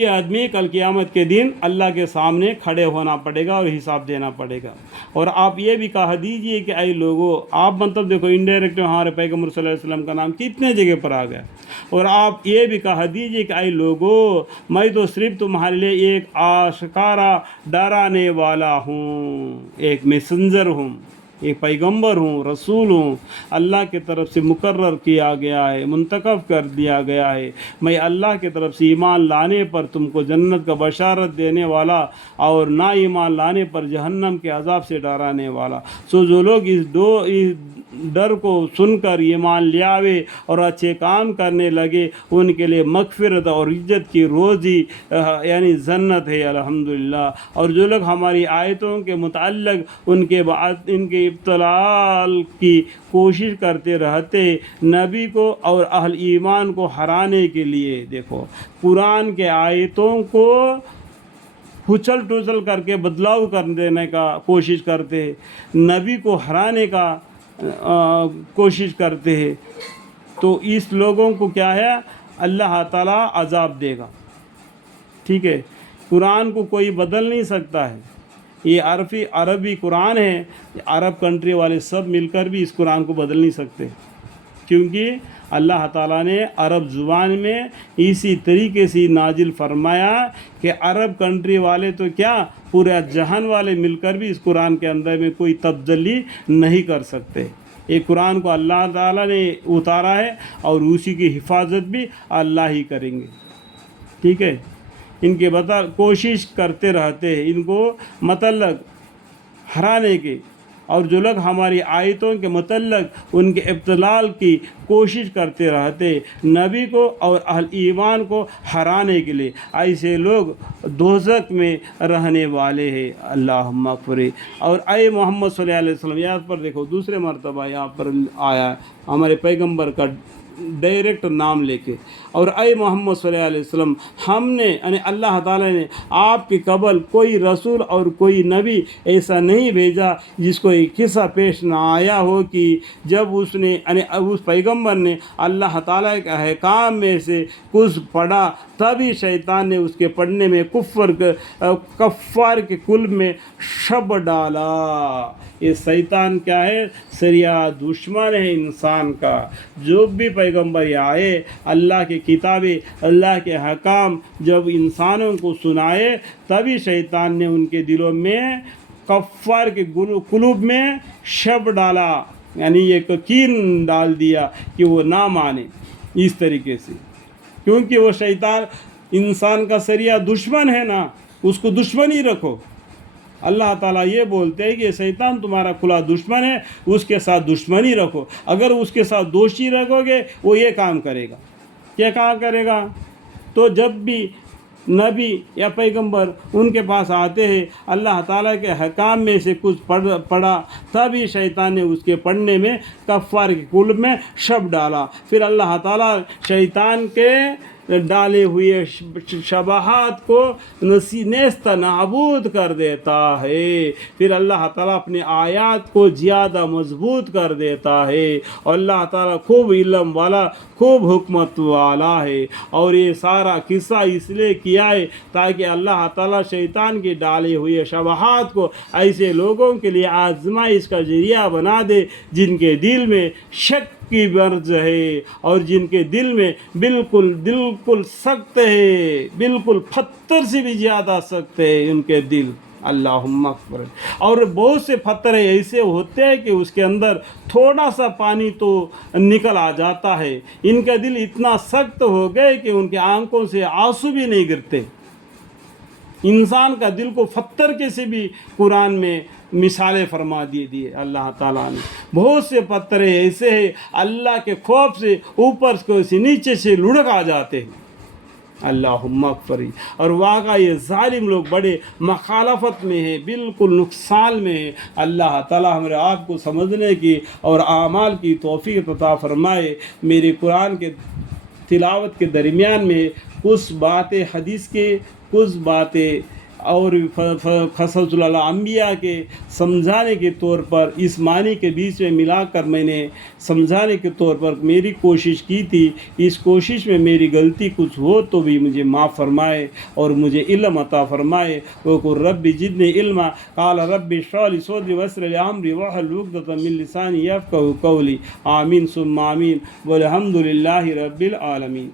یہ آدمی کل قیامت کے دن اللہ کے سامنے کھڑے ہونا پڑے گا اور حساب دینا پڑے گا۔ اور آپ یہ بھی کہہ دیجئے کہ اے لوگوں، آپ مطلب دیکھو انڈائریکٹ ہمارے پیغمبر صلی اللہ علیہ وسلم کا نام کتنے جگہ پر آ گیا، اور آپ یہ بھی کہہ دیجئے کہ اے لوگوں، میں تو صرف تمہارے لیے ایک آشکارا ڈرانے والا ہوں، ایک میسنجر ہوں، ایک پیغمبر ہوں، رسول ہوں، اللہ کی طرف سے مقرر کیا گیا ہے، منتخب کر دیا گیا ہے۔ میں اللہ کی طرف سے ایمان لانے پر تم کو جنت کا بشارت دینے والا اور نا ایمان لانے پر جہنم کے عذاب سے ڈرانے والا۔ سو جو لوگ اس ڈر کو سن کر ایمان لے آوے اور اچھے کام کرنے لگے، ان کے لیے مغفرت اور عزت کی روزی یعنی جنت ہے، الحمدللہ۔ اور جو لوگ ہماری آیتوں کے متعلق ان کے ابطال کی کوشش کرتے رہتے، نبی کو اور اہل ایمان کو ہرانے کے لیے، دیکھو قرآن کے آیتوں کو اچھل ٹوچل کر کے بدلاؤ کر دینے کا کوشش کرتے ہیں، نبی کو ہرانے کا کوشش کرتے ہیں، تو اس لوگوں کو کیا ہے، اللہ تعالیٰ عذاب دے گا۔ ٹھیک ہے، قرآن کو کوئی بدل نہیں سکتا ہے، یہ عربی قرآن ہے، عرب کنٹری والے سب مل کر بھی اس قرآن کو بدل نہیں سکتے، کیونکہ اللہ تعالیٰ نے عرب زبان میں اسی طریقے سے نازل فرمایا کہ عرب کنٹری والے تو کیا، پورے جہان والے مل کر بھی اس قرآن کے اندر میں کوئی تبدیلی نہیں کر سکتے۔ یہ قرآن کو اللہ تعالیٰ نے اتارا ہے اور اسی کی حفاظت بھی اللہ ہی کریں گے۔ ٹھیک ہے، ان کے کوشش کرتے رہتے ہیں ان کو مطلق ہرانے کے، اور جو لوگ ہماری آیتوں کے متعلق ان کے ابطال کی کوشش کرتے رہتے، نبی کو اور اہل ایمان کو ہرانے کے لیے، ایسے لوگ دوزخ میں رہنے والے ہیں، اللہم اغفر۔ اور اے محمد صلی اللہ علیہ وسلم، یہاں پر دیکھو دوسرے مرتبہ یہاں پر آیا ہمارے پیغمبر کا ڈائریکٹ نام لے کے، اور اے محمد صلی اللہ علیہ وسلم، ہم نے یعنی اللہ تعالیٰ نے آپ کے قبل کوئی رسول اور کوئی نبی ایسا نہیں بھیجا جس کو ایک قصہ پیش نہ آیا ہو کہ جب اس نے یعنی اس پیغمبر نے اللہ تعالیٰ کے احکام میں سے کچھ پڑھا، تبھی شیطان نے اس کے پڑھنے میں کفار کے قلب میں شب ڈالا۔ یہ شیطان کیا ہے، سریا دشمن ہے انسان کا۔ جو بھی پیغمبر آئے، اللہ کی کتابیں، اللہ کے حکام جب انسانوں کو سنائے، تبھی شیطان نے ان کے دلوں میں، کفار کے قلوب میں شب ڈالا، یعنی یہ کین ڈال دیا کہ وہ نہ مانے اس طریقے سے، کیونکہ وہ شیطان انسان کا سریا دشمن ہے نا، اس کو دشمن ہی رکھو۔ اللہ تعالیٰ یہ بولتے ہیں کہ شیطان تمہارا کھلا دشمن ہے، اس کے ساتھ دشمنی رکھو۔ اگر اس کے ساتھ دوستی رکھو گے، وہ یہ کام کرے گا۔ کیا کام کرے گا؟ تو جب بھی نبی یا پیغمبر ان کے پاس آتے ہیں، اللہ تعالیٰ کے حکام میں سے کچھ پڑھا، تبھی شیطان نے اس کے پڑھنے میں کفار کے قلب میں شب ڈالا۔ پھر اللہ تعالیٰ شیطان کے ڈالے ہوئے شبہات کو نیست نابود کر دیتا ہے۔ پھر اللہ تعالیٰ اپنے آیات کو زیادہ مضبوط کر دیتا ہے، اور اللہ تعالیٰ خوب علم والا، خوب حکمت والا ہے۔ اور یہ سارا قصہ اس لیے کیا ہے تاکہ اللہ تعالیٰ شیطان کے ڈالے ہوئے شبہات کو ایسے لوگوں کے لیے آزمائش کا ذریعہ بنا دے جن کے دل میں شک کی مرض ہے، اور جن کے دل میں بالکل سخت ہے، بالکل پتھر سے بھی زیادہ سخت ہے ان کے دل، اللہم اکبر۔ اور بہت سے پتھر ایسے ہوتے ہیں کہ اس کے اندر تھوڑا سا پانی تو نکل آ جاتا ہے، ان کا دل اتنا سخت ہو گئے کہ ان کے آنکھوں سے آنسو بھی نہیں گرتے۔ انسان کا دل کو پتھر کے سے بھی قرآن میں مثالیں فرما دیے اللہ تعالیٰ نے۔ بہت سے پتھر ایسے ہیں اللہ کے خوف سے اوپر سے نیچے سے لڑک آ جاتے ہیں، اللہم اغفر۔ اور واقعہ یہ ظالم لوگ بڑے مخالفت میں ہیں، بالکل نقصان میں ہیں۔ اللہ تعالیٰ ہمارے آپ کو سمجھنے کی اور اعمال کی توفیق عطا فرمائے۔ میری قرآن کے تلاوت کے درمیان میں کچھ باتیں حدیث کے، کچھ باتیں اور قصص الانبیاء کے سمجھانے کے طور پر اس معنی کے بیچ میں ملا کر میں نے سمجھانے کے طور پر میری کوشش کی تھی. اس کوشش میں میری غلطی کچھ ہو تو بھی مجھے معاف فرمائے اور مجھے علم عطا فرمائے. وقل رب زدنی علما قال رب اشرح لي صدري ويسر لي امري واحلل عقدة من لساني يفقهوا قولي. آمین ثم آمین والحمد للہ رب العالمین.